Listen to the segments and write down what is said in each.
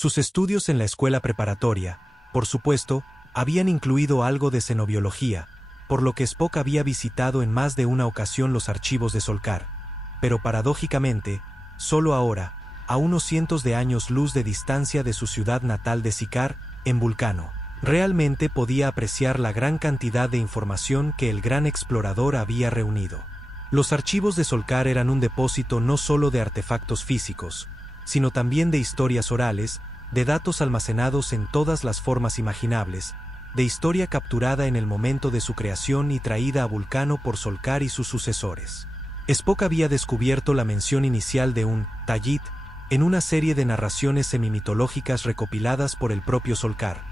Sus estudios en la escuela preparatoria, por supuesto, habían incluido algo de xenobiología, por lo que Spock había visitado en más de una ocasión los archivos de Solcar. Pero paradójicamente, solo ahora, a unos cientos de años luz de distancia de su ciudad natal de Sicár, en Vulcano, realmente podía apreciar la gran cantidad de información que el gran explorador había reunido. Los archivos de Solcar eran un depósito no solo de artefactos físicos, sino también de historias orales, de datos almacenados en todas las formas imaginables, de historia capturada en el momento de su creación y traída a Vulcano por Solcar y sus sucesores. Spock había descubierto la mención inicial de un Tayyid en una serie de narraciones semimitológicas recopiladas por el propio Solcar,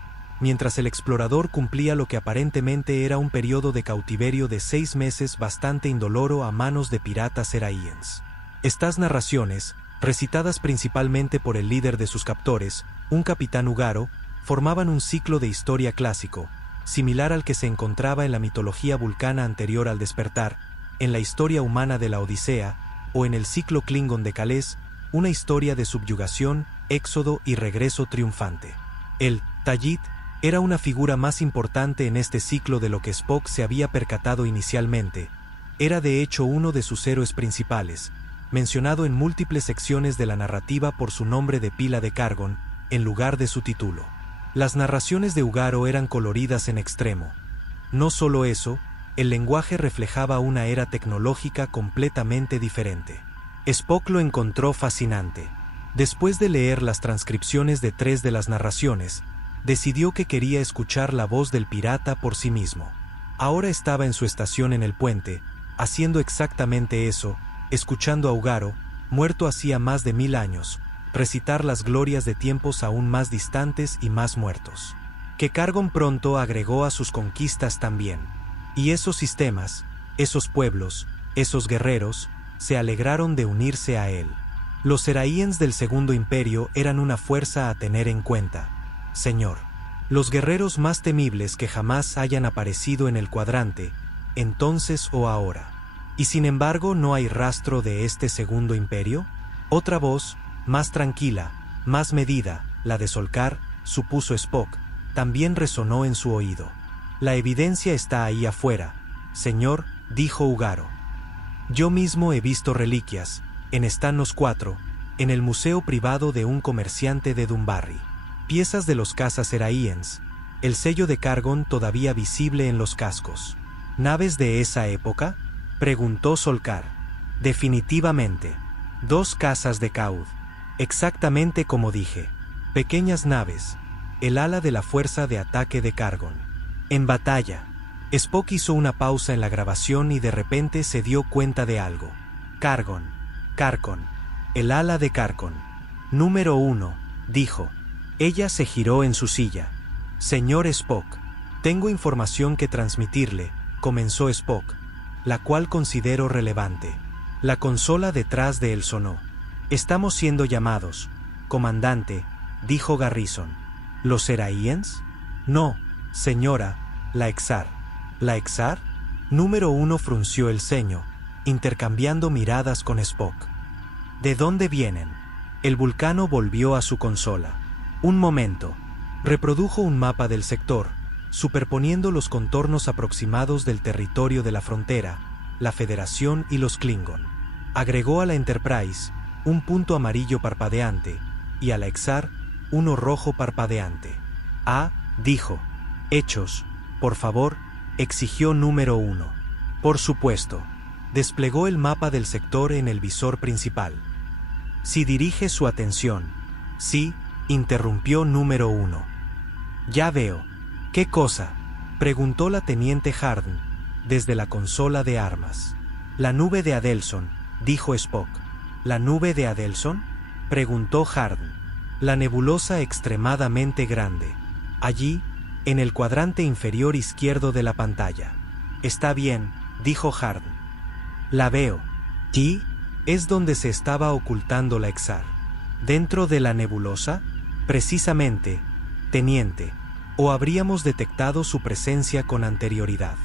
mientras el explorador cumplía lo que aparentemente era un periodo de cautiverio de 6 meses bastante indoloro a manos de piratas Seraiens. Estas narraciones, recitadas principalmente por el líder de sus captores, un capitán Ugaro, formaban un ciclo de historia clásico, similar al que se encontraba en la mitología vulcana anterior al despertar, en la historia humana de la Odisea, o en el ciclo Klingon de Kalés, una historia de subyugación, éxodo y regreso triunfante. El Tayyid era una figura más importante en este ciclo de lo que Spock se había percatado inicialmente. Era de hecho uno de sus héroes principales, mencionado en múltiples secciones de la narrativa por su nombre de pila de Kargon, en lugar de su título. Las narraciones de Ugaro eran coloridas en extremo. No solo eso, el lenguaje reflejaba una era tecnológica completamente diferente. Spock lo encontró fascinante. Después de leer las transcripciones de 3 de las narraciones, decidió que quería escuchar la voz del pirata por sí mismo. Ahora estaba en su estación en el puente, haciendo exactamente eso, escuchando a Ugaro, muerto hacía más de 1000 años, recitar las glorias de tiempos aún más distantes y más muertos. Que Kargon pronto agregó a sus conquistas también. Y esos sistemas, esos pueblos, esos guerreros, se alegraron de unirse a él. Los Seraiens del Segundo Imperio eran una fuerza a tener en cuenta, señor. Los guerreros más temibles que jamás hayan aparecido en el cuadrante, entonces o ahora. ¿Y sin embargo no hay rastro de este Segundo Imperio? Otra voz, más tranquila, más medida, la de Solcar, supuso Spock, también resonó en su oído. La evidencia está ahí afuera, señor, dijo Ugaro. Yo mismo he visto reliquias, en Stanos 4, en el museo privado de un comerciante de Dunbarry. Piezas de los cazas Seraiens, el sello de Kargon todavía visible en los cascos. ¿Naves de esa época?, preguntó Solcar. Definitivamente. 2 cazas de Kaud. Exactamente como dije. Pequeñas naves. El ala de la fuerza de ataque de Kargon. En batalla. Spock hizo una pausa en la grabación y de repente se dio cuenta de algo. Kargon. El ala de Kargon. Número 1, dijo. Ella se giró en su silla. Señor Spock, tengo información que transmitirle, comenzó Spock, la cual considero relevante. La consola detrás de él sonó. Estamos siendo llamados, comandante, dijo Garrison. ¿Los Seraiens? No, señora, la Exar. ¿La Exar? Número 1 frunció el ceño, intercambiando miradas con Spock. ¿De dónde vienen? El vulcano volvió a su consola. Un momento. Reprodujo un mapa del sector, superponiendo los contornos aproximados del territorio de la frontera, la Federación y los Klingon. Agregó a la Enterprise un punto amarillo parpadeante, y a la Exar uno rojo parpadeante. Ah, dijo. Hechos, por favor, exigió número 1. Por supuesto. Desplegó el mapa del sector en el visor principal. Si dirige su atención. Sí, interrumpió número 1. Ya veo. ¿Qué cosa?, preguntó la teniente Harden, desde la consola de armas. La nube de Adelson, dijo Spock. ¿La nube de Adelson?, preguntó Harden. La nebulosa extremadamente grande. Allí, en el cuadrante inferior izquierdo de la pantalla. Está bien, dijo Harden. La veo. ¿Y? Es donde se estaba ocultando la Exar. ¿Dentro de la nebulosa? Precisamente, teniente. ¿O habríamos detectado su presencia con anterioridad?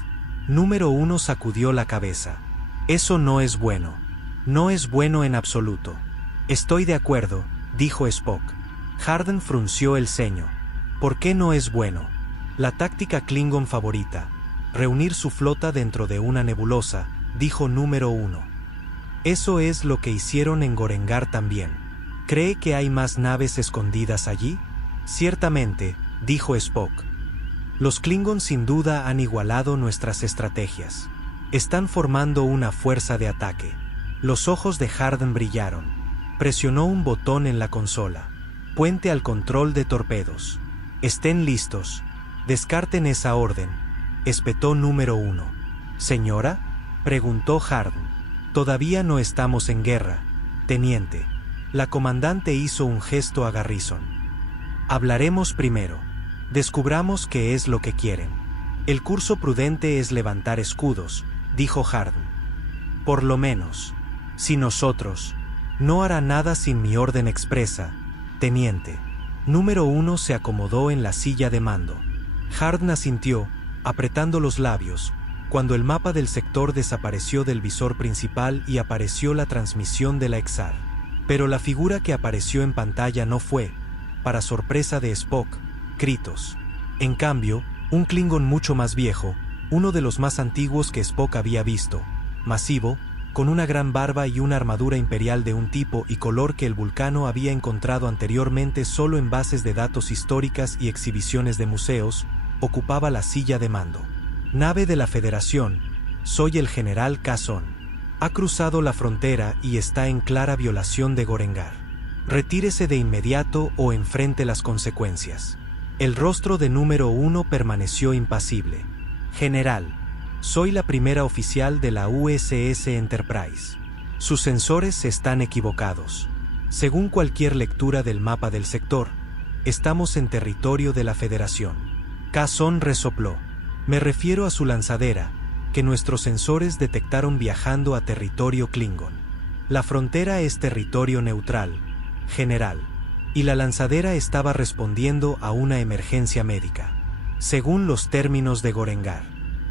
Número 1 sacudió la cabeza. Eso no es bueno. No es bueno en absoluto. Estoy de acuerdo, dijo Spock. Harden frunció el ceño. ¿Por qué no es bueno? La táctica Klingon favorita. Reunir su flota dentro de una nebulosa, dijo número 1. Eso es lo que hicieron en Gorengar también. ¿Cree que hay más naves escondidas allí? Ciertamente, dijo Spock. Los Klingons sin duda han igualado nuestras estrategias. Están formando una fuerza de ataque. Los ojos de Harden brillaron. Presionó un botón en la consola. Puente al control de torpedos. Estén listos. Descarten esa orden, espetó número 1. ¿Señora?, preguntó Harden. Todavía no estamos en guerra, teniente. La comandante hizo un gesto a Garrison. Hablaremos primero. Descubramos qué es lo que quieren. El curso prudente es levantar escudos, dijo Harden. Por lo menos. Si nosotros. No hará nada sin mi orden expresa, teniente. Número 1 se acomodó en la silla de mando. Harden asintió, apretando los labios, cuando el mapa del sector desapareció del visor principal y apareció la transmisión de la Exar. Pero la figura que apareció en pantalla no fue, para sorpresa de Spock, Kritos. En cambio, un Klingon mucho más viejo, uno de los más antiguos que Spock había visto, masivo, con una gran barba y una armadura imperial de un tipo y color que el vulcano había encontrado anteriormente solo en bases de datos históricas y exhibiciones de museos, ocupaba la silla de mando. Nave de la Federación, soy el general Kazon. Ha cruzado la frontera y está en clara violación de Gorengar. Retírese de inmediato o enfrente las consecuencias. El rostro de número 1 permaneció impasible. General, soy la primera oficial de la USS Enterprise. Sus sensores están equivocados. Según cualquier lectura del mapa del sector, estamos en territorio de la Federación. Kazon resopló. Me refiero a su lanzadera, que nuestros sensores detectaron viajando a territorio Klingon. La frontera es territorio neutral, general, y la lanzadera estaba respondiendo a una emergencia médica. Según los términos de Gorengar.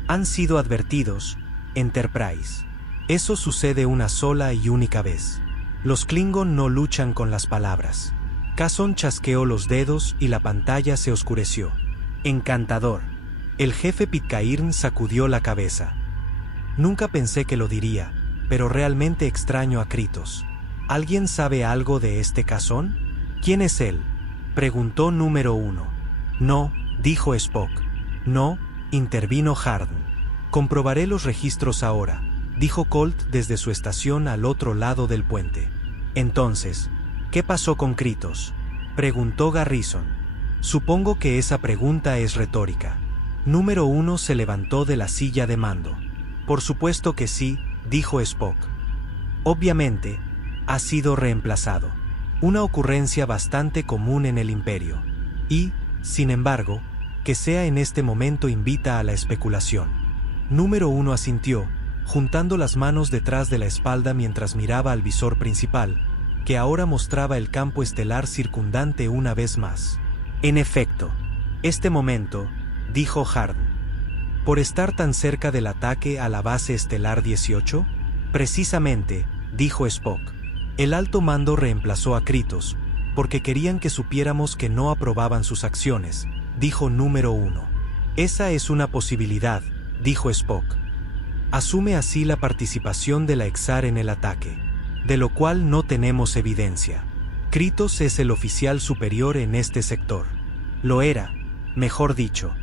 Han sido advertidos, Enterprise. Eso sucede una sola y única vez. Los Klingon no luchan con las palabras. Kazon chasqueó los dedos y la pantalla se oscureció. Encantador. El jefe Pitcairn sacudió la cabeza. Nunca pensé que lo diría, pero realmente extraño a Kritos. ¿Alguien sabe algo de este Kazon? ¿Quién es él?, preguntó número 1. No, dijo Spock. No, intervino Harden. Comprobaré los registros ahora, dijo Colt desde su estación al otro lado del puente. Entonces, ¿qué pasó con Kritos?, preguntó Garrison. Supongo que esa pregunta es retórica. Número 1 se levantó de la silla de mando. Por supuesto que sí, dijo Spock. Obviamente, ha sido reemplazado. Una ocurrencia bastante común en el Imperio. Y, sin embargo, que sea en este momento invita a la especulación. Número 1 asintió, juntando las manos detrás de la espalda mientras miraba al visor principal, que ahora mostraba el campo estelar circundante una vez más. En efecto, este momento, dijo Harden. ¿Por estar tan cerca del ataque a la base estelar 18? Precisamente, dijo Spock. El alto mando reemplazó a Kritos, porque querían que supiéramos que no aprobaban sus acciones, dijo número 1. Esa es una posibilidad, dijo Spock. Asume así la participación de la Exar en el ataque, de lo cual no tenemos evidencia. Kritos es el oficial superior en este sector. Lo era, mejor dicho.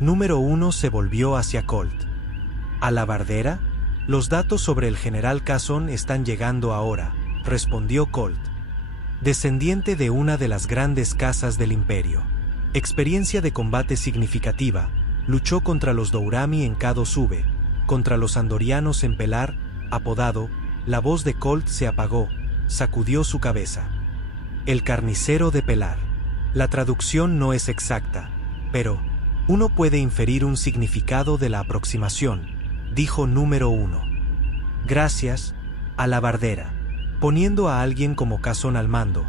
Número 1 se volvió hacia Colt. ¿A la bardera? Los datos sobre el general Kazon están llegando ahora, respondió Colt. Descendiente de una de las grandes casas del Imperio. Experiencia de combate significativa, luchó contra los Dourami en K2V, contra los andorianos en Pelar, apodado, la voz de Colt se apagó, sacudió su cabeza. El carnicero de Pelar. La traducción no es exacta, pero uno puede inferir un significado de la aproximación, dijo número 1. Gracias, a la bardera. Poniendo a alguien como Kazon al mando,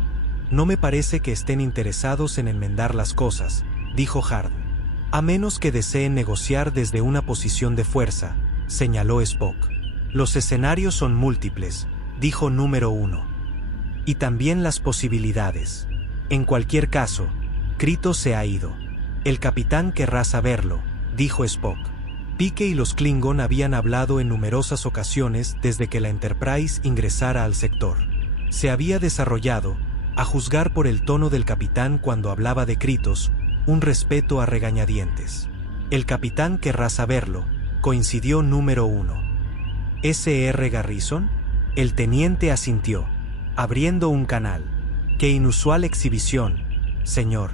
no me parece que estén interesados en enmendar las cosas, dijo Harden. A menos que deseen negociar desde una posición de fuerza, señaló Spock. Los escenarios son múltiples, dijo número 1. Y también las posibilidades. En cualquier caso, Kritos se ha ido. El capitán querrá saberlo, dijo Spock. Pike y los Klingon habían hablado en numerosas ocasiones desde que la Enterprise ingresara al sector. Se había desarrollado, a juzgar por el tono del capitán cuando hablaba de Kritos, un respeto a regañadientes. El capitán querrá saberlo, coincidió número 1. ¿S.R. Garrison? El teniente asintió, abriendo un canal. ¡Qué inusual exhibición, señor!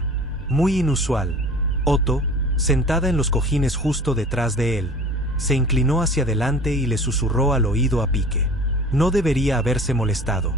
Muy inusual. Otto, sentada en los cojines justo detrás de él, se inclinó hacia adelante y le susurró al oído a Pike. No debería haberse molestado.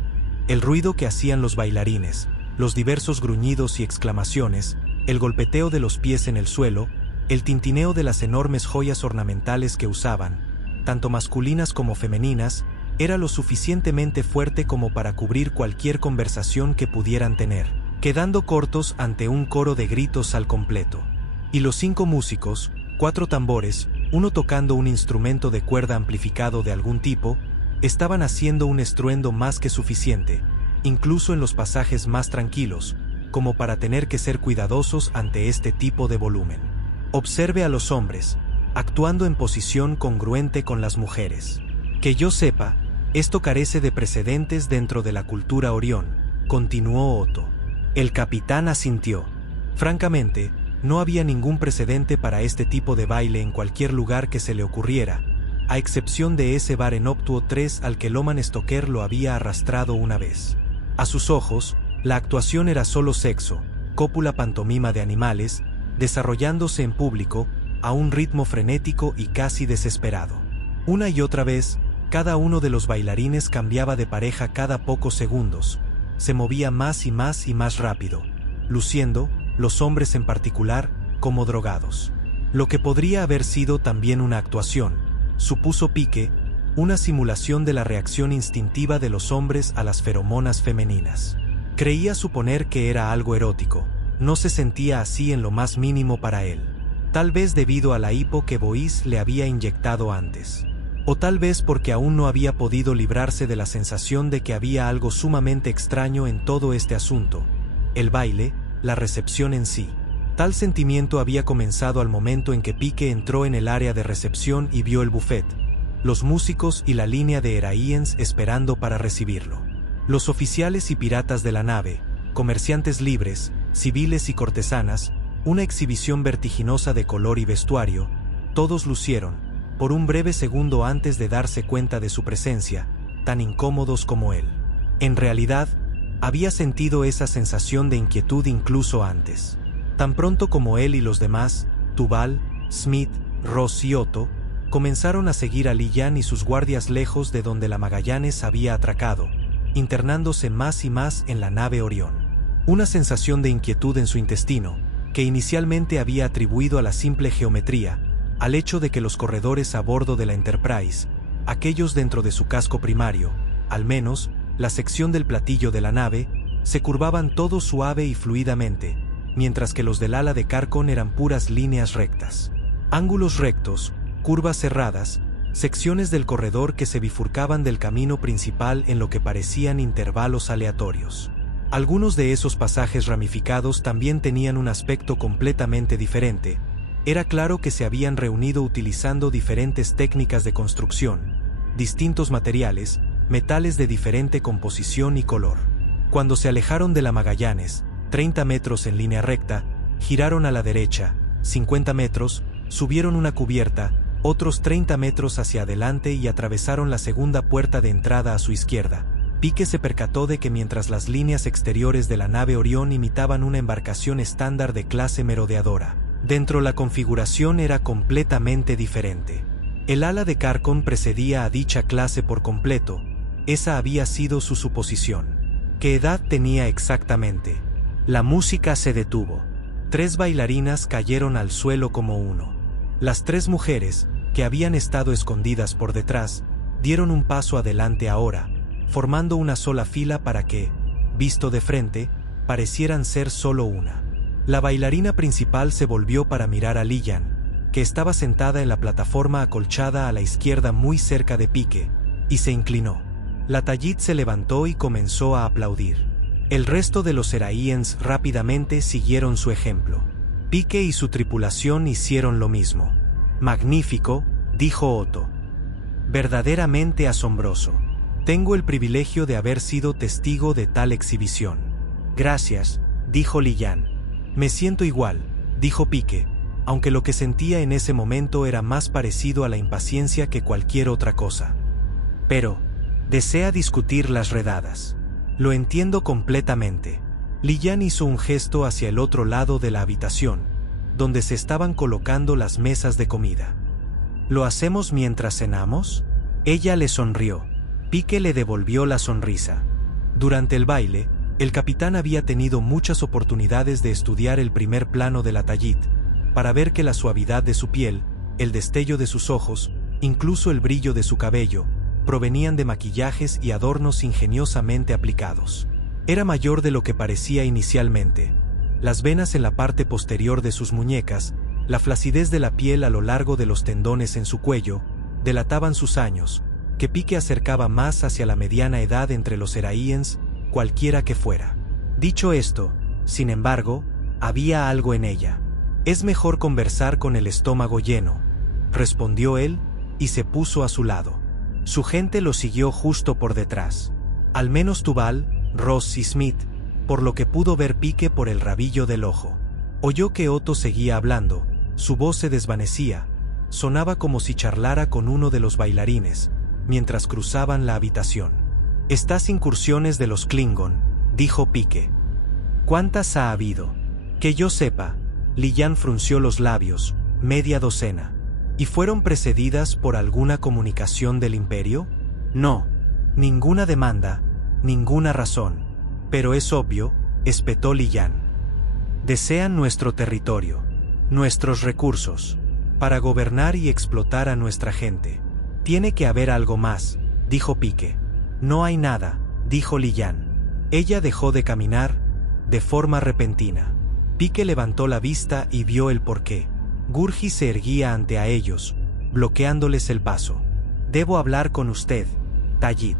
El ruido que hacían los bailarines, los diversos gruñidos y exclamaciones, el golpeteo de los pies en el suelo, el tintineo de las enormes joyas ornamentales que usaban, tanto masculinas como femeninas, era lo suficientemente fuerte como para cubrir cualquier conversación que pudieran tener, quedando cortos ante un coro de gritos al completo. Y los 5 músicos, 4 tambores, uno tocando un instrumento de cuerda amplificado de algún tipo, estaban haciendo un estruendo más que suficiente, incluso en los pasajes más tranquilos, como para tener que ser cuidadosos ante este tipo de volumen. Observe a los hombres, actuando en posición congruente con las mujeres. Que yo sepa, esto carece de precedentes dentro de la cultura Orión, continuó Otto. El capitán asintió. Francamente, no había ningún precedente para este tipo de baile en cualquier lugar que se le ocurriera, a excepción de ese bar en Optuo 3 al que Loman Stoker lo había arrastrado una vez. A sus ojos, la actuación era solo sexo, cópula pantomima de animales, desarrollándose en público, a un ritmo frenético y casi desesperado. Una y otra vez, cada uno de los bailarines cambiaba de pareja cada pocos segundos, se movía más y más y más rápido, luciendo, los hombres en particular, como drogados. Lo que podría haber sido también una actuación, supuso Pike, una simulación de la reacción instintiva de los hombres a las feromonas femeninas. Creía suponer que era algo erótico, no se sentía así en lo más mínimo para él. Tal vez debido a la hipo que Boyce le había inyectado antes. O tal vez porque aún no había podido librarse de la sensación de que había algo sumamente extraño en todo este asunto. El baile, la recepción en sí. Tal sentimiento había comenzado al momento en que Pike entró en el área de recepción y vio el buffet, los músicos y la línea de Eraíens esperando para recibirlo. Los oficiales y piratas de la nave, comerciantes libres, civiles y cortesanas, una exhibición vertiginosa de color y vestuario, todos lucieron, por un breve segundo antes de darse cuenta de su presencia, tan incómodos como él. En realidad, había sentido esa sensación de inquietud incluso antes. Tan pronto como él y los demás, Tubal, Smith, Ross y Otto, comenzaron a seguir a Liyan y sus guardias lejos de donde la Magallanes había atracado, internándose más y más en la nave Orión. Una sensación de inquietud en su intestino, que inicialmente había atribuido a la simple geometría, al hecho de que los corredores a bordo de la Enterprise, aquellos dentro de su casco primario, al menos, la sección del platillo de la nave, se curvaban todo suave y fluidamente, mientras que los del ala de Carcon eran puras líneas rectas. Ángulos rectos, curvas cerradas, secciones del corredor que se bifurcaban del camino principal en lo que parecían intervalos aleatorios. Algunos de esos pasajes ramificados también tenían un aspecto completamente diferente. Era claro que se habían reunido utilizando diferentes técnicas de construcción, distintos materiales, metales de diferente composición y color. Cuando se alejaron de la Magallanes, 30 metros en línea recta, giraron a la derecha, 50 metros, subieron una cubierta, otros 30 metros hacia adelante y atravesaron la segunda puerta de entrada a su izquierda. Pike se percató de que mientras las líneas exteriores de la nave Orión imitaban una embarcación estándar de clase merodeadora, dentro la configuración era completamente diferente. El ala de Carcon precedía a dicha clase por completo, esa había sido su suposición. ¿Qué edad tenía exactamente? La música se detuvo. 3 bailarinas cayeron al suelo como uno. Las 3 mujeres, que habían estado escondidas por detrás, dieron un paso adelante ahora, formando una sola fila para que, visto de frente, parecieran ser solo una. La bailarina principal se volvió para mirar a Liyan, que estaba sentada en la plataforma acolchada a la izquierda muy cerca de Pike, y se inclinó. La Tayit se levantó y comenzó a aplaudir. El resto de los Seraïens rápidamente siguieron su ejemplo. Pike y su tripulación hicieron lo mismo. «Magnífico», dijo Otto. «Verdaderamente asombroso. Tengo el privilegio de haber sido testigo de tal exhibición». «Gracias», dijo Liyan. «Me siento igual», dijo Pike, aunque lo que sentía en ese momento era más parecido a la impaciencia que cualquier otra cosa. «Pero, desea discutir las redadas». «Lo entiendo completamente». Liyan hizo un gesto hacia el otro lado de la habitación, donde se estaban colocando las mesas de comida. «¿Lo hacemos mientras cenamos?» Ella le sonrió. Pike le devolvió la sonrisa. Durante el baile, el capitán había tenido muchas oportunidades de estudiar el primer plano de la Tayit, para ver que la suavidad de su piel, el destello de sus ojos, incluso el brillo de su cabello, provenían de maquillajes y adornos ingeniosamente aplicados. Era mayor de lo que parecía inicialmente. Las venas en la parte posterior de sus muñecas, la flacidez de la piel a lo largo de los tendones en su cuello, delataban sus años, que Pike acercaba más hacia la mediana edad entre los Seraïens, cualquiera que fuera. Dicho esto, sin embargo, había algo en ella. «Es mejor conversar con el estómago lleno», respondió él, y se puso a su lado. Su gente lo siguió justo por detrás. Al menos Tubal, Ross y Smith, por lo que pudo ver Pike por el rabillo del ojo. Oyó que Otto seguía hablando, su voz se desvanecía, sonaba como si charlara con uno de los bailarines, mientras cruzaban la habitación. «Estas incursiones de los Klingon», dijo Pike. «¿Cuántas ha habido?» «Que yo sepa», Liyan frunció los labios, media docena. ¿Y fueron precedidas por alguna comunicación del Imperio?» «No. Ninguna demanda, ninguna razón. Pero es obvio», espetó Liyan. «Desean nuestro territorio, nuestros recursos, para gobernar y explotar a nuestra gente. Tiene que haber algo más», dijo Pike. «No hay nada», dijo Liyan. Ella dejó de caminar, de forma repentina. Pike levantó la vista y vio el porqué. Gurgi se erguía ante a ellos, bloqueándoles el paso. «Debo hablar con usted, Tayit.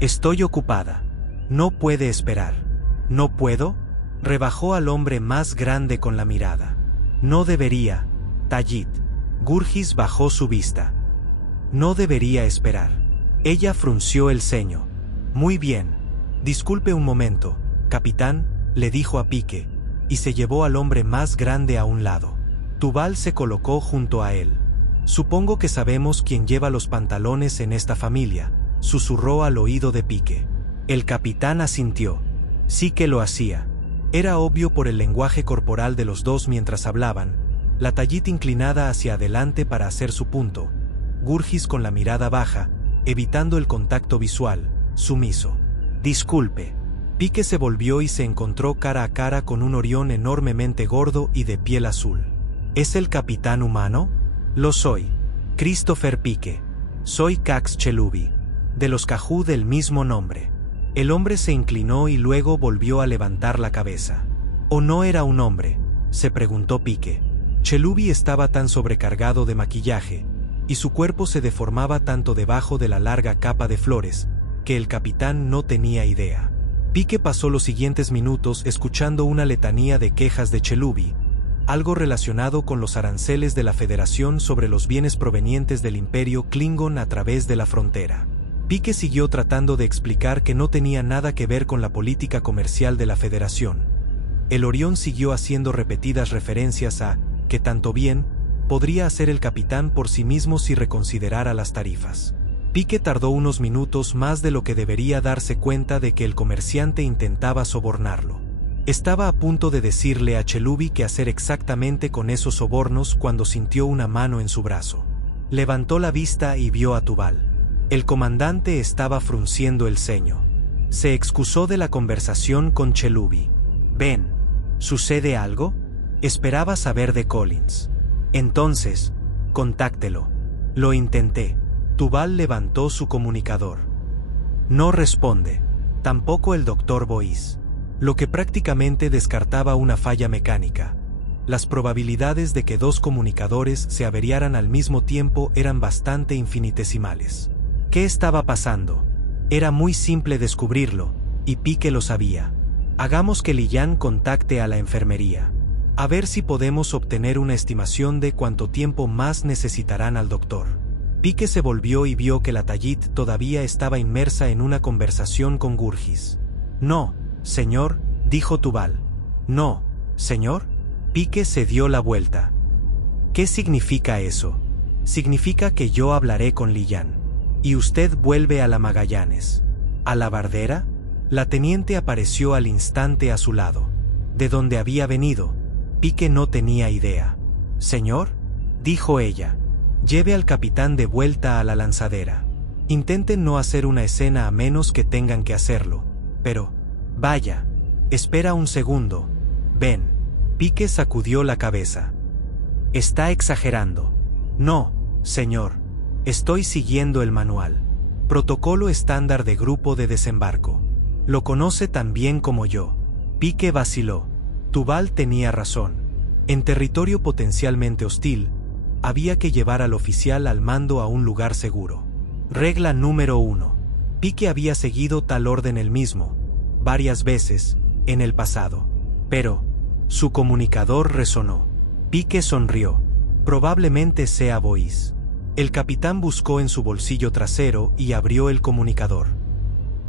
Estoy ocupada. No puede esperar». «¿No puedo?», rebajó al hombre más grande con la mirada. «No debería, Tayit». Gurgis bajó su vista. «No debería esperar». Ella frunció el ceño. «Muy bien. Disculpe un momento, capitán», le dijo a Pike, y se llevó al hombre más grande a un lado. Tubal se colocó junto a él. «Supongo que sabemos quién lleva los pantalones en esta familia», susurró al oído de Pike. El capitán asintió. Sí que lo hacía. Era obvio por el lenguaje corporal de los dos mientras hablaban, la Tayit inclinada hacia adelante para hacer su punto, Gurgis con la mirada baja, evitando el contacto visual, sumiso. «Disculpe». Pike se volvió y se encontró cara a cara con un Orión enormemente gordo y de piel azul. «¿Es el capitán humano?» «Lo soy. Christopher Pike. Soy Cax Chelubi, de los Kahu del mismo nombre». El hombre se inclinó y luego volvió a levantar la cabeza. «¿O no era un hombre?», se preguntó Pike. Chelubi estaba tan sobrecargado de maquillaje, y su cuerpo se deformaba tanto debajo de la larga capa de flores, que el capitán no tenía idea. Pike pasó los siguientes minutos escuchando una letanía de quejas de Chelubi, algo relacionado con los aranceles de la Federación sobre los bienes provenientes del Imperio Klingon a través de la frontera. Pike siguió tratando de explicar que no tenía nada que ver con la política comercial de la Federación. El Orión siguió haciendo repetidas referencias a que tanto bien podría hacer el capitán por sí mismo si reconsiderara las tarifas. Pike tardó unos minutos más de lo que debería darse cuenta de que el comerciante intentaba sobornarlo. Estaba a punto de decirle a Chelubi qué hacer exactamente con esos sobornos cuando sintió una mano en su brazo. Levantó la vista y vio a Tubal. El comandante estaba frunciendo el ceño. Se excusó de la conversación con Chelubi. «Ven, ¿sucede algo?». Esperaba saber de Collins. «Entonces, contáctelo». «Lo intenté». Tubal levantó su comunicador. «No responde. Tampoco el Dr. Boyce». Lo que prácticamente descartaba una falla mecánica. Las probabilidades de que dos comunicadores se averiaran al mismo tiempo eran bastante infinitesimales. ¿Qué estaba pasando? Era muy simple descubrirlo, y Pike lo sabía. Hagamos que Liyan contacte a la enfermería. A ver si podemos obtener una estimación de cuánto tiempo más necesitarán al doctor. Pique se volvió y vio que la Tayit todavía estaba inmersa en una conversación con Gurgis. No, señor, dijo Tubal. No, señor. Pique se dio la vuelta. ¿Qué significa eso? Significa que yo hablaré con Liyan. Y usted vuelve a la Magallanes. ¿A la Bardera? La teniente apareció al instante a su lado. ¿De dónde había venido? Pique no tenía idea. Señor, dijo ella, lleve al capitán de vuelta a la lanzadera. Intenten no hacer una escena a menos que tengan que hacerlo. Pero, vaya, espera un segundo. Ven. Pique sacudió la cabeza. Está exagerando. No, señor. Estoy siguiendo el manual. Protocolo estándar de grupo de desembarco. Lo conoce tan bien como yo. Pique vaciló. Tubal tenía razón. En territorio potencialmente hostil, había que llevar al oficial al mando a un lugar seguro. Regla número 1. Pique había seguido tal orden él mismo, varias veces, en el pasado. Pero, su comunicador resonó. Pique sonrió. Probablemente sea Bois. El capitán buscó en su bolsillo trasero y abrió el comunicador.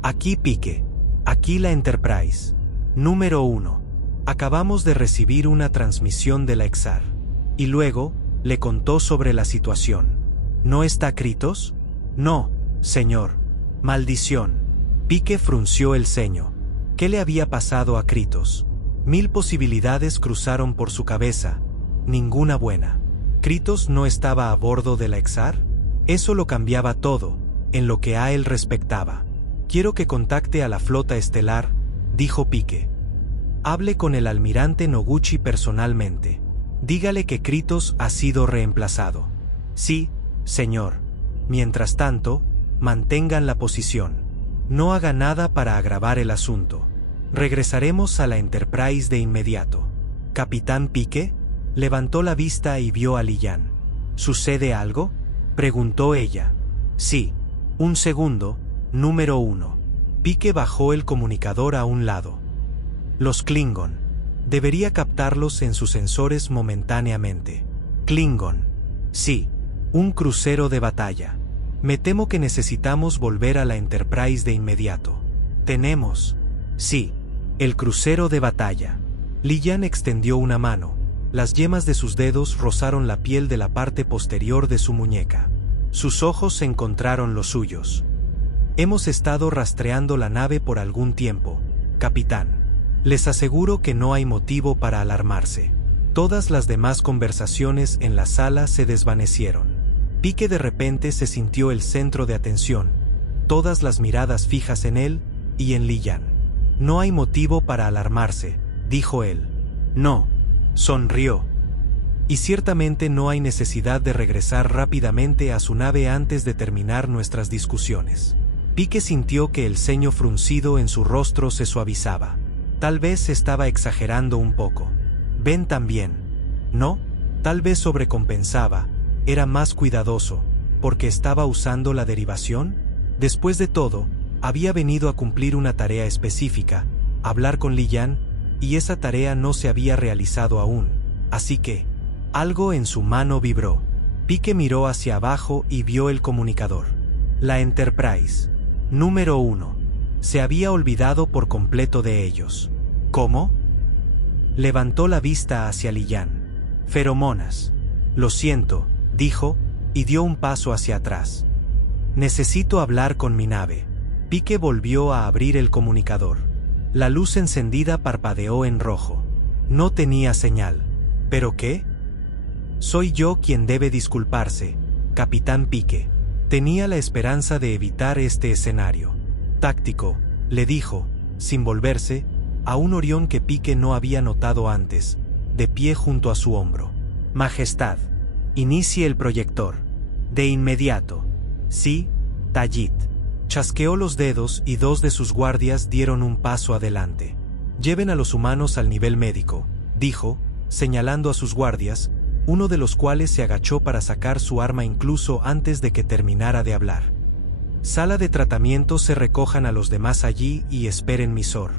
Aquí Pique. Aquí la Enterprise. Número 1. Acabamos de recibir una transmisión de la Exar. Y luego, le contó sobre la situación. ¿No está Kritos? No, señor. Maldición. Pique frunció el ceño. ¿Qué le había pasado a Kritos? 1000 posibilidades cruzaron por su cabeza. Ninguna buena. ¿Kritos no estaba a bordo de la Exar? Eso lo cambiaba todo, en lo que a él respectaba. Quiero que contacte a la flota estelar, dijo Pique. Hable con el almirante Noguchi personalmente. Dígale que Kritos ha sido reemplazado. Sí, señor. Mientras tanto, mantengan la posición. No haga nada para agravar el asunto. Regresaremos a la Enterprise de inmediato. Capitán Pique levantó la vista y vio a Liyan. ¿Sucede algo?, preguntó ella. Sí. Un segundo. Número 1. Pique bajó el comunicador a un lado. Los Klingon. Debería captarlos en sus sensores momentáneamente. Klingon. Sí. Un crucero de batalla. Me temo que necesitamos volver a la Enterprise de inmediato. Tenemos. Sí. El crucero de batalla. Liyan extendió una mano. Las yemas de sus dedos rozaron la piel de la parte posterior de su muñeca. Sus ojos encontraron los suyos. Hemos estado rastreando la nave por algún tiempo, capitán. Les aseguro que no hay motivo para alarmarse. Todas las demás conversaciones en la sala se desvanecieron. Pique de repente se sintió el centro de atención, todas las miradas fijas en él y en Liyan. No hay motivo para alarmarse, dijo él. No, sonrió. Y ciertamente no hay necesidad de regresar rápidamente a su nave antes de terminar nuestras discusiones. Pique sintió que el ceño fruncido en su rostro se suavizaba. Tal vez estaba exagerando un poco. Ven también. ¿No? Tal vez sobrecompensaba, era más cuidadoso, porque estaba usando la derivación. Después de todo, había venido a cumplir una tarea específica, hablar con Liyan, y esa tarea no se había realizado aún, así que, algo en su mano vibró. Pique miró hacia abajo y vio el comunicador. La Enterprise. Número 1. Se había olvidado por completo de ellos. ¿Cómo? Levantó la vista hacia Liyan. Feromonas. Lo siento, dijo, y dio un paso hacia atrás. Necesito hablar con mi nave. Pique volvió a abrir el comunicador. La luz encendida parpadeó en rojo. No tenía señal. ¿Pero qué? Soy yo quien debe disculparse, capitán Pique. Tenía la esperanza de evitar este escenario. Táctico, le dijo, sin volverse, a un Orión que Pique no había notado antes, de pie junto a su hombro. Majestad, inicie el proyector. De inmediato. Sí, Tayit. Chasqueó los dedos y 2 de sus guardias dieron un paso adelante. Lleven a los humanos al nivel médico, dijo, señalando a sus guardias, uno de los cuales se agachó para sacar su arma incluso antes de que terminara de hablar. Sala de tratamiento, se recojan a los demás allí y esperen mi SOR.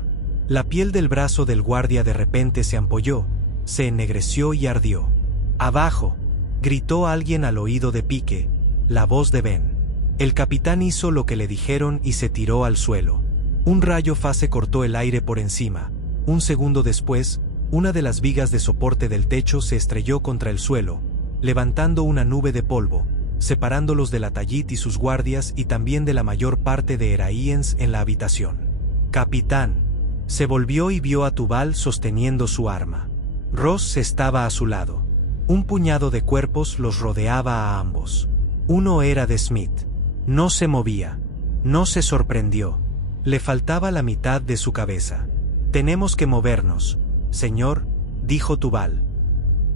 La piel del brazo del guardia de repente se ampolló, se ennegreció y ardió. «¡Abajo!», gritó alguien al oído de Pike, la voz de Ben. El capitán hizo lo que le dijeron y se tiró al suelo. Un rayo fase cortó el aire por encima. Un segundo después, una de las vigas de soporte del techo se estrelló contra el suelo, levantando una nube de polvo, separándolos de la Tallit y sus guardias y también de la mayor parte de Eraíens en la habitación. «Capitán», se volvió y vio a Tubal sosteniendo su arma. Ross estaba a su lado. Un puñado de cuerpos los rodeaba a ambos. Uno era de Smith. No se movía. No se sorprendió. Le faltaba la mitad de su cabeza. «Tenemos que movernos, señor», dijo Tubal.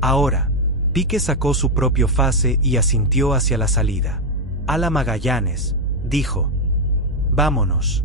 «Ahora». Pike sacó su propio fase y asintió hacia la salida. «A la Magallanes», dijo. «Vámonos».